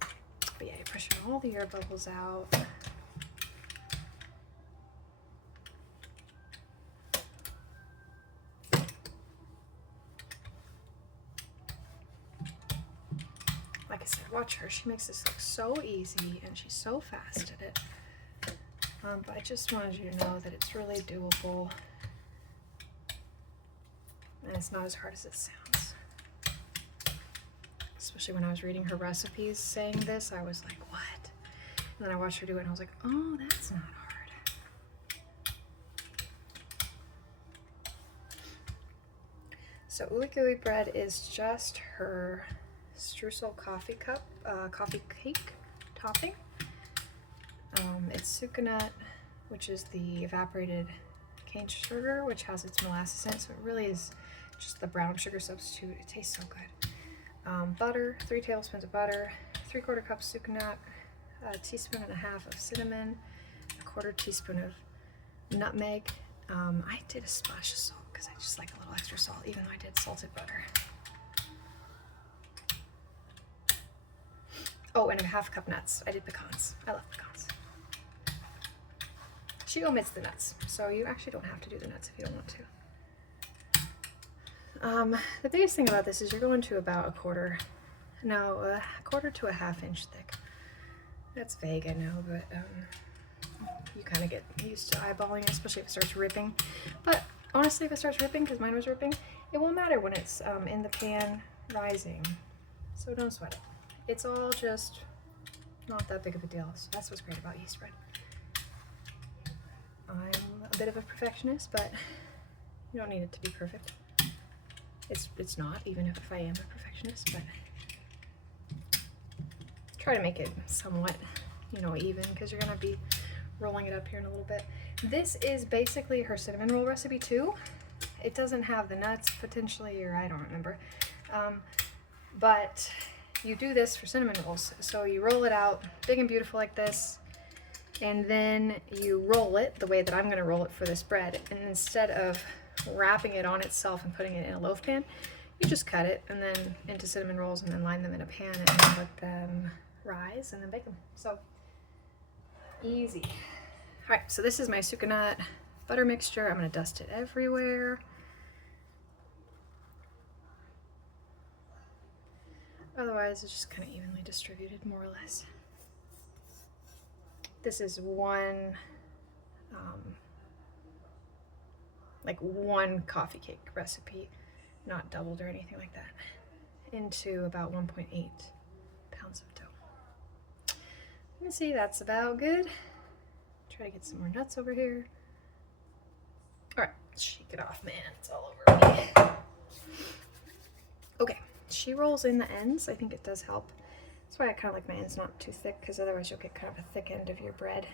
But yeah, you're pushing all the air bubbles out. Like I said, watch her. She makes this look so easy and she's so fast at it. But I just wanted you to know that it's really doable. And it's not as hard as it sounds. Especially when I was reading her recipes saying this, I was like, what? And then I watched her do it and I was like, oh, that's not hard. So ooey gooey bread is just her streusel coffee cake topping. It's sucanut, which is the evaporated cane sugar, which has its molasses in it, so it really is just the brown sugar substitute. It tastes so good. Butter, 3 tablespoons of butter, 3/4 cup sucanut, a teaspoon and a half of cinnamon, a 1/4 teaspoon of nutmeg. I did a splash of salt because I just like a little extra salt, even though I did salted butter. Oh, and a 1/2 cup nuts. I did pecans. I love pecans. She omits the nuts, so you actually don't have to do the nuts if you don't want to. The biggest thing about this is you're going to about a quarter to a 1/2 inch thick. That's vague, I know, but you kind of get used to eyeballing it, especially if it starts ripping. But honestly, if it starts ripping, because mine was ripping, it won't matter when it's in the pan rising, so don't sweat it. It's all just not that big of a deal, so that's what's great about yeast bread. I'm a bit of a perfectionist, but you don't need it to be perfect. It's not, even if I am a perfectionist, but try to make it somewhat, even, because you're gonna be rolling it up here in a little bit. This is basically her cinnamon roll recipe too. It doesn't have the nuts potentially, or I don't remember, but you do this for cinnamon rolls. So you roll it out big and beautiful like this, and then you roll it the way that I'm gonna roll it for this bread. And instead of wrapping it on itself and putting it in a loaf pan, you just cut it and then into cinnamon rolls and then line them in a pan and let them rise and then bake them. So easy. All right, so this is my sucanut butter mixture. I'm gonna dust it everywhere. Otherwise, it's just kind of evenly distributed, more or less. This is one coffee cake recipe, not doubled or anything like that, into about 1.8 pounds of dough. You can see that's about good. Try to get some more nuts over here. All right, shake it off, man. It's all over me. Okay, she rolls in the ends. I think it does help. That's why I kind of like my ends not too thick, because otherwise you'll get kind of a thick end of your bread.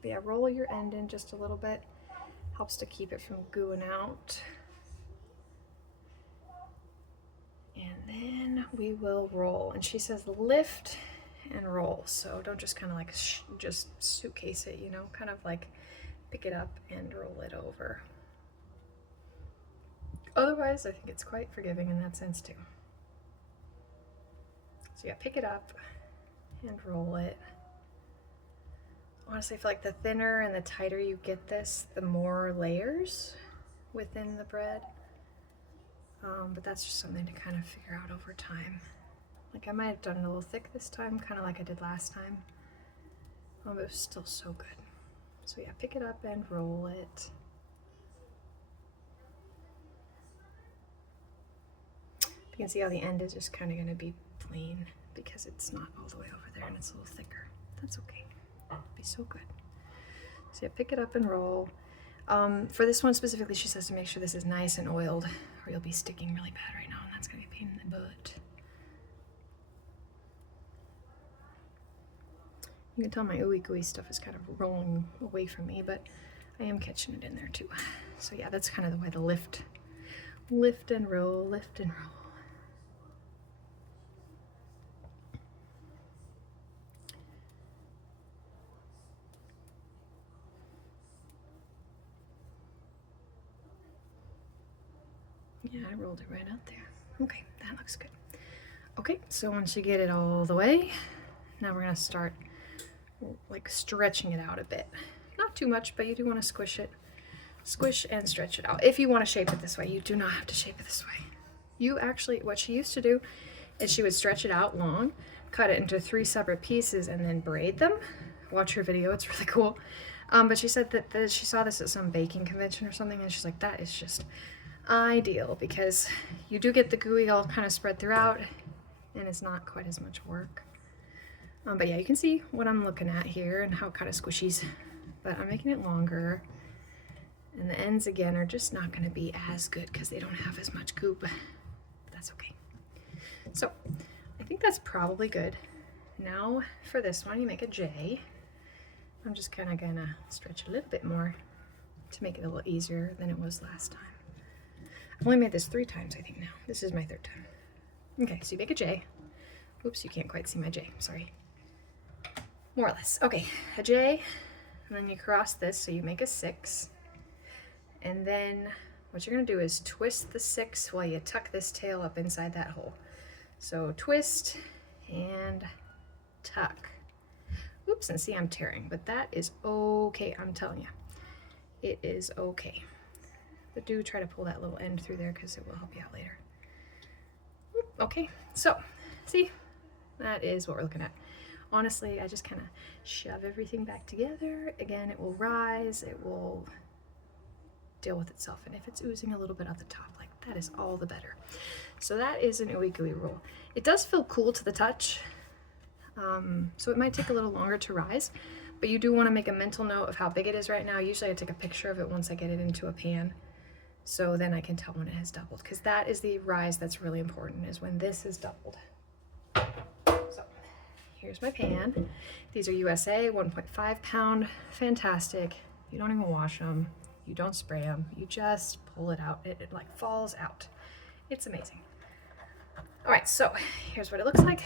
But yeah, roll your end in just a little bit. Helps to keep it from gooing out. And then we will roll. And she says lift and roll. So don't just kind of like just suitcase it, kind of like pick it up and roll it over. Otherwise, I think it's quite forgiving in that sense too. So yeah, pick it up and roll it. Honestly, I feel like the thinner and the tighter you get this, the more layers within the bread. But that's just something to kind of figure out over time. Like I might have done it a little thick this time, kind of like I did last time. But it was still so good. So yeah, pick it up and roll it. You can see how the end is just kind of going to be plain because it's not all the way over there and it's a little thicker. That's okay. It'll be so good. So yeah, pick it up and roll. For this one specifically, she says to make sure this is nice and oiled or you'll be sticking really bad right now, and that's going to be a pain in the butt. You can tell my ooey gooey stuff is kind of rolling away from me, but I am catching it in there too. So yeah, that's kind of the way the lift and roll, lift and roll. Yeah, I rolled it right out there. Okay, that looks good. Okay, so once you get it all the way, now we're gonna start like stretching it out a bit. Not too much, but you do want to squish it. Squish and stretch it out. If you want to shape it this way, you do not have to shape it this way. You actually, what she used to do is she would stretch it out long, cut it into 3 separate pieces, and then braid them. Watch her video, it's really cool. But she said that she saw this at some baking convention or something, and she's like, that is just ideal because you do get the gooey all kind of spread throughout, and it's not quite as much work. But yeah, you can see what I'm looking at here and how it kind of squishies, but I'm making it longer. And the ends again are just not going to be as good because they don't have as much goop. But that's okay. So I think that's probably good. Now for this one, you make a J. I'm just kind of going to stretch a little bit more to make it a little easier than it was last time. I've only made this 3 times, I think now. This is my 3rd time. Okay, so you make a J. Oops, you can't quite see my J, sorry. More or less. Okay, a J, and then you cross this, so you make a 6. And then what you're gonna do is twist the 6 while you tuck this tail up inside that hole. So twist and tuck. Oops, and see I'm tearing, but that is okay, I'm telling you. It is okay. But do try to pull that little end through there because it will help you out later. Okay, so see, that is what we're looking at. Honestly, I just kind of shove everything back together. Again, it will rise, it will deal with itself, and if it's oozing a little bit at the top, like that is all the better. So that is an ooey gooey roll. It does feel cool to the touch, so it might take a little longer to rise, but you do want to make a mental note of how big it is right now. Usually I take a picture of it once I get it into a pan, so then I can tell when it has doubled, because that is the rise that's really important, is when this is doubled. So here's my pan. These are USA 1.5 pound, fantastic. You don't even wash them. You don't spray them, you just pull it out. It like falls out. It's amazing. All right, so here's what it looks like.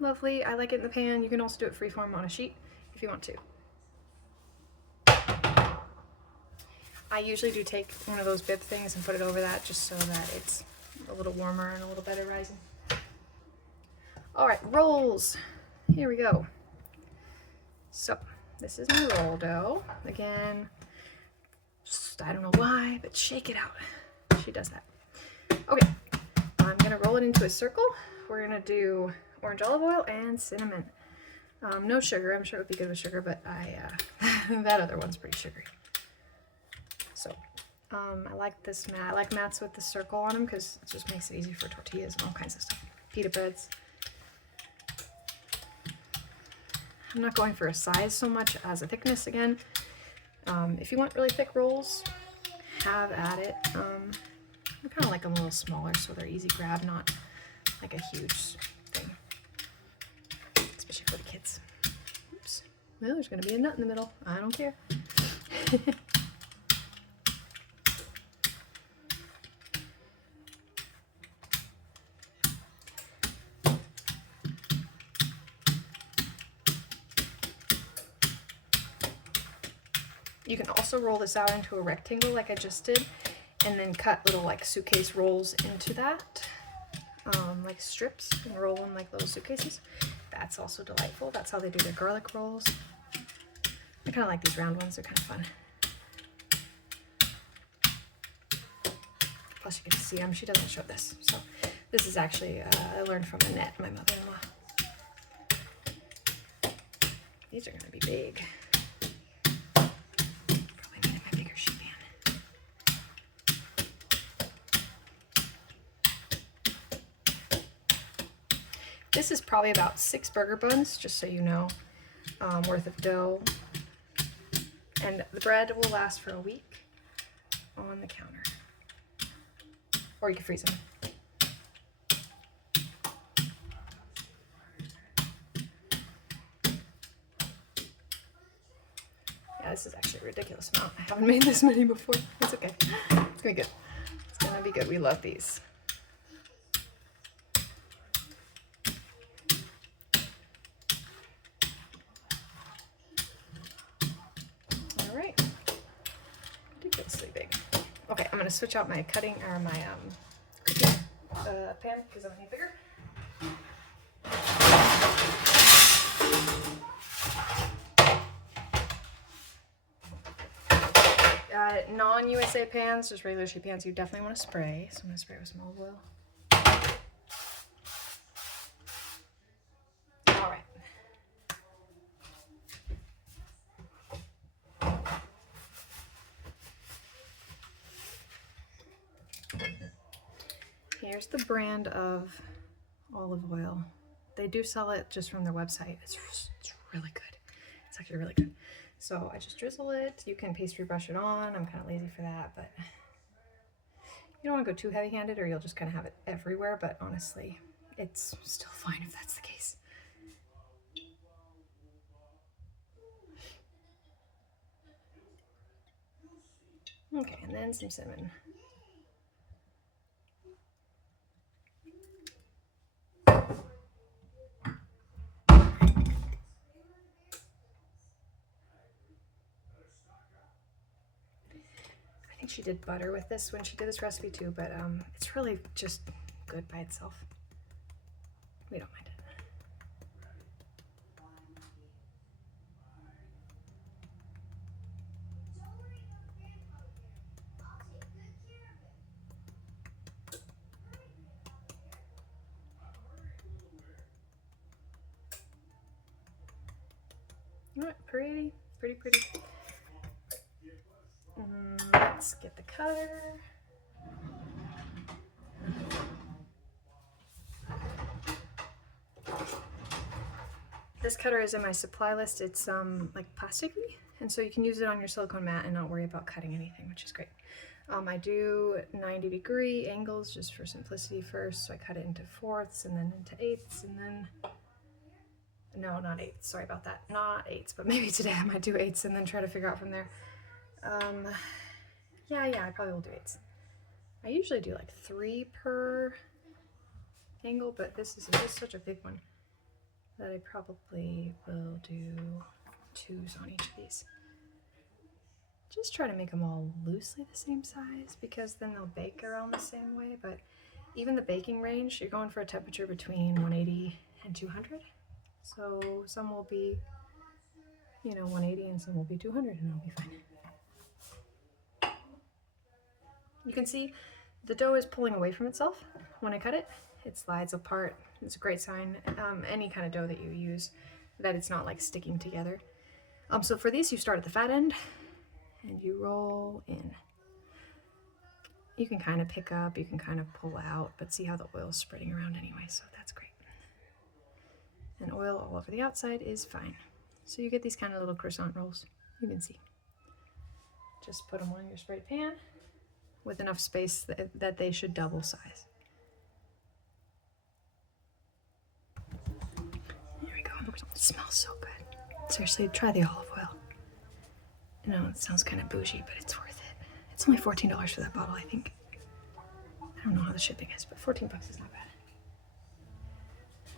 Lovely, I like it in the pan. You can also do it freeform on a sheet if you want to. I usually do take one of those bib things and put it over that just so that it's a little warmer and a little better rising. All right, rolls. Here we go. So this is my roll dough. Again, I don't know why, but shake it out. She does that. Okay, I'm gonna roll it into a circle. We're gonna do orange olive oil and cinnamon. No sugar, I'm sure it would be good with sugar, but that other one's pretty sugary. So I like this mat. I like mats with the circle on them because it just makes it easy for tortillas and all kinds of stuff. Pita breads. I'm not going for a size so much as a thickness again. If you want really thick rolls, have at it. I kind of like them a little smaller so they're easy grab, not like a huge thing, especially for the kids. Oops. Well, there's going to be a nut in the middle. I don't care. You can also roll this out into a rectangle like I just did, and then cut little like suitcase rolls into that, like strips, and roll them like little suitcases. That's also delightful. That's how they do their garlic rolls. I kind of like these round ones. They're kind of fun. Plus you get to see them. She doesn't show this. So this is actually, I learned from Annette, my mother-in-law. These are going to be big. This is probably about 6 burger buns, just so you know, worth of dough. And the bread will last for a week on the counter. Or you can freeze them. Yeah, this is actually a ridiculous amount. I haven't made this many before. It's okay. It's gonna be good. It's gonna be good. We love these. All right. Ridiculously big. Okay, I'm gonna switch out my cutting or my cooking pan because I need bigger. Non-USA pans, just regular sheet pans, you definitely want to spray. So I'm going to spray with some olive oil. All right. Here's the brand of olive oil. They do sell it just from their website. It's really good. It's actually really good. So I just drizzle it. You can pastry brush it on. I'm kind of lazy for that, but you don't want to go too heavy-handed or you'll just kind of have it everywhere, but honestly, it's still fine if that's the case. Okay, and then some cinnamon. I think she did butter with this when she did this recipe too, but it's really just good by itself. We don't mind it. All right, pretty. Let's get the cutter. This cutter is in my supply list. It's like plasticky, and so you can use it on your silicone mat and not worry about cutting anything, which is great. I do 90-degree angles just for simplicity first, so I cut it into 4ths and then into 8ths, and then no, not 8ths, sorry about that, not 8ths, but maybe today I might do 8ths and then try to figure out from there. Yeah, I probably will do 8ths. I usually do like 3 per angle, but this is just such a big one that I probably will do 2s on each of these. Just try to make them all loosely the same size because then they'll bake around the same way, but even the baking range, you're going for a temperature between 180 and 200. So some will be, 180 and some will be 200 and it'll be fine. You can see the dough is pulling away from itself when I cut it. It slides apart. It's a great sign, any kind of dough that you use, that it's not like sticking together. So for these, you start at the fat end and you roll in. You can kind of pick up, you can kind of pull out, but see how the oil's spreading around anyway, so that's great. And oil all over the outside is fine. So you get these kind of little croissant rolls, you can see. Just put them on your sprayed pan with enough space that they should double size. There we go. It smells so good. Seriously, try the olive oil. I know it sounds kind of bougie, but it's worth it. It's only $14 for that bottle, I think. I don't know how the shipping is, but 14 bucks is not bad.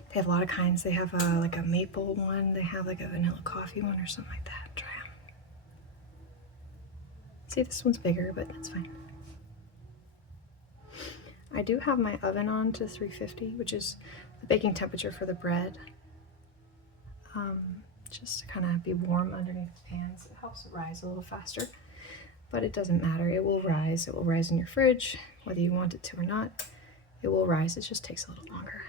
They have a lot of kinds. They have like a maple one. They have like a vanilla coffee one or something like that. Try them. See, this one's bigger, but that's fine. I do have my oven on to 350, which is the baking temperature for the bread. Just to kind of be warm underneath the pans. It helps it rise a little faster, but it doesn't matter. It will rise. It will rise in your fridge, whether you want it to or not. It will rise. It just takes a little longer.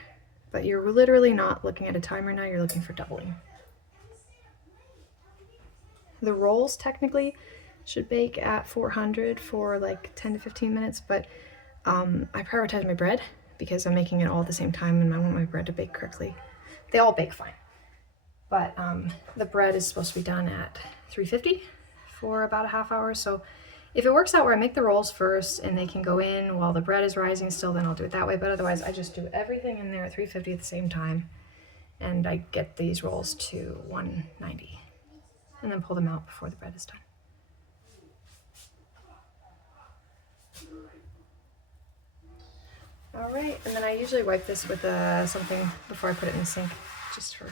But you're literally not looking at a timer now. You're looking for doubling. The rolls technically should bake at 400 for like 10 to 15 minutes, but I prioritize my bread because I'm making it all at the same time and I want my bread to bake correctly. They all bake fine, but the bread is supposed to be done at 350 for about a half hour. So if it works out where I make the rolls first and they can go in while the bread is rising still, then I'll do it that way. But otherwise, I just do everything in there at 350 at the same time, and I get these rolls to 190 and then pull them out before the bread is done. All right, and then I usually wipe this with something before I put it in the sink, just for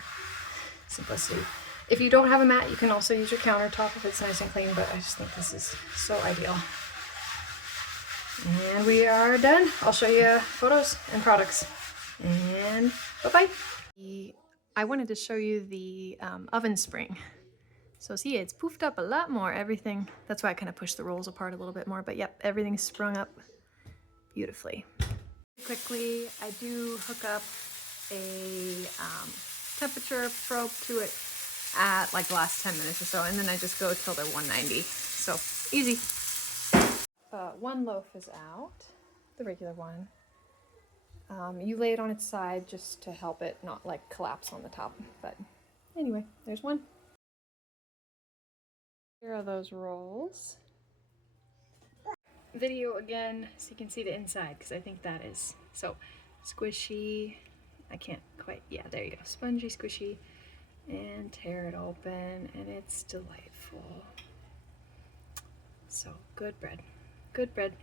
simplicity. If you don't have a mat, you can also use your countertop if it's nice and clean, but I just think this is so ideal. And we are done. I'll show you photos and products. And bye-bye. I wanted to show you the oven spring. So see, it's poofed up a lot more, everything. That's why I kind of pushed the rolls apart a little bit more, but yep, everything's sprung up beautifully. Quickly, I do hook up a temperature probe to it at like the last 10 minutes or so, and then I just go till they're 190. So easy. One loaf is out, the regular one. You lay it on its side just to help it not like collapse on the top. But anyway, there's one. Here are those rolls. Video again so you can see the inside, because I think that is so squishy. I can't quite, yeah, there you go. Spongy, squishy, and tear it open, and it's delightful. So good bread, good bread.